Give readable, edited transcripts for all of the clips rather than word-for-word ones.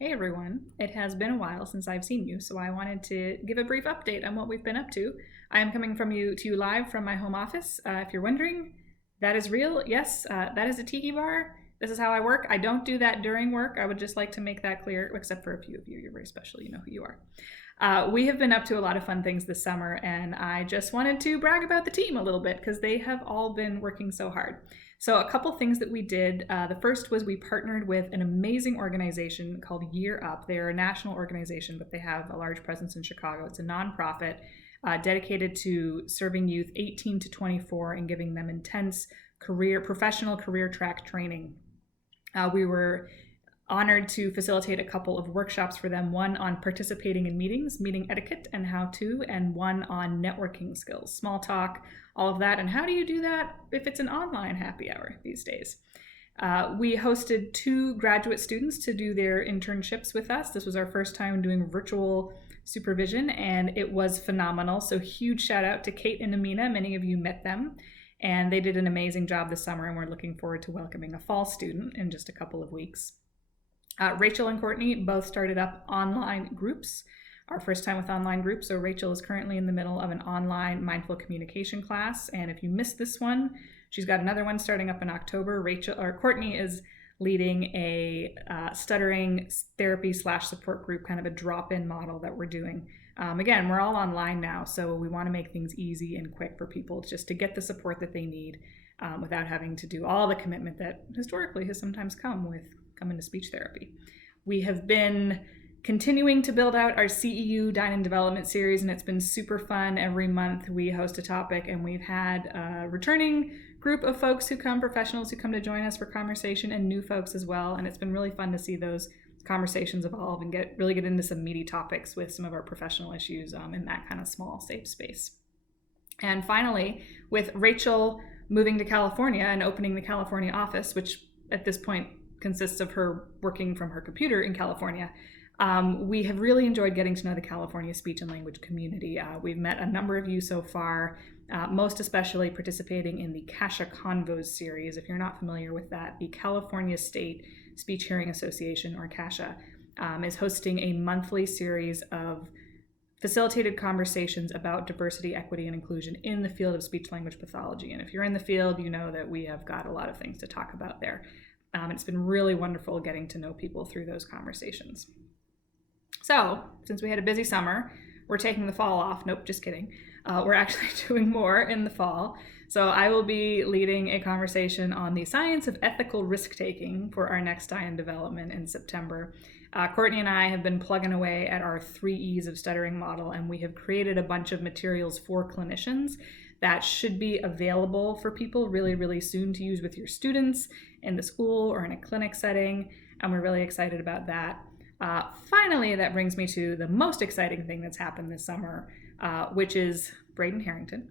Hey everyone, it has been a while since I've seen you, so I wanted to give a brief update on what we've been up to. I am coming to you live from my home office. If you're wondering, that is real. Yes, that is a tiki bar. This is how I work. I don't do that during work. I would just like to make that clear, except for a few of you. You're very special. You know who you are. We have been up to a lot of fun things this summer, and I just wanted to brag about the team a little bit because they have all been working so hard. So, a couple things that we did. The first was we partnered with an amazing organization called Year Up. They're a national organization, but they have a large presence in Chicago. It's a nonprofit dedicated to serving youth 18 to 24 and giving them intense professional career track training. We were honored to facilitate a couple of workshops for them, one on participating in meetings, meeting etiquette and how to, and one on networking skills, small talk, all of that. And how do you do that if it's an online happy hour these days? We hosted 2 graduate students to do their internships with us. This was our first time doing virtual supervision, and it was phenomenal. So huge shout out to Kate and Amina. Many of you met them, and they did an amazing job this summer, and we're looking forward to welcoming a fall student in just a couple of weeks. Rachel and Courtney both started up online groups, our first time with online groups. So Rachel is currently in the middle of an online mindful communication class. And if you missed this one, she's got another one starting up in October. Courtney is leading a stuttering therapy / support group, kind of a drop-in model that we're doing. Again, we're all online now, so we want to make things easy and quick for people just to get the support that they need without having to do all the commitment that historically has sometimes come with coming to speech therapy. We have been continuing to build out our CEU Dine and Development series, and it's been super fun. Every month we host a topic, and we've had a returning group of folks professionals who come to join us for conversation, and new folks as well. And it's been really fun to see those conversations evolve and really get into some meaty topics with some of our professional issues in that kind of small, safe space. And finally, with Rachel moving to California and opening the California office, which at this point consists of her working from her computer in California, we have really enjoyed getting to know the California speech and language community. We've met a number of you so far, most especially participating in the CASHA Convos series. If you're not familiar with that, the California State Speech Hearing Association, or CASHA, is hosting a monthly series of facilitated conversations about diversity, equity, and inclusion in the field of speech language pathology. And if you're in the field, you know that we have got a lot of things to talk about there. It's been really wonderful getting to know people through those conversations. So, since we had a busy summer, we're taking the fall off. Nope, just kidding. We're actually doing more in the fall. So I will be leading a conversation on the science of ethical risk-taking for our next Dine and Development in September. Courtney and I have been plugging away at our 3 E's of stuttering model, and we have created a bunch of materials for clinicians that should be available for people really, really soon to use with your students in the school or in a clinic setting, and we're really excited about that. Finally, that brings me to the most exciting thing that's happened this summer, which is Braden Harrington.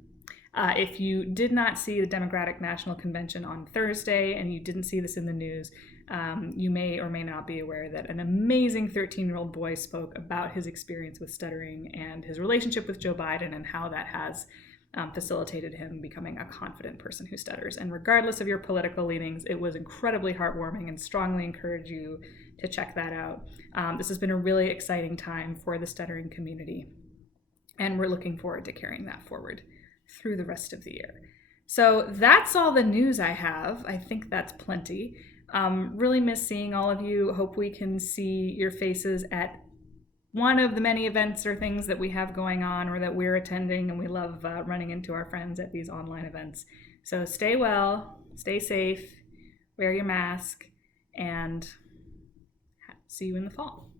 If you did not see the Democratic National Convention on Thursday and you didn't see this in the news, you may or may not be aware that an amazing 13-year-old boy spoke about his experience with stuttering and his relationship with Joe Biden and how that has facilitated him becoming a confident person who stutters. And regardless of your political leanings, it was incredibly heartwarming, and strongly encourage you to check that out. This has been a really exciting time for the stuttering community, and we're looking forward to carrying that forward through the rest of the year. So that's all the news I have. I think that's plenty. Really miss seeing all of you. Hope we can see your faces at one of the many events or things that we have going on or that we're attending, and we love running into our friends at these online events. So stay well, stay safe, wear your mask, and see you in the fall.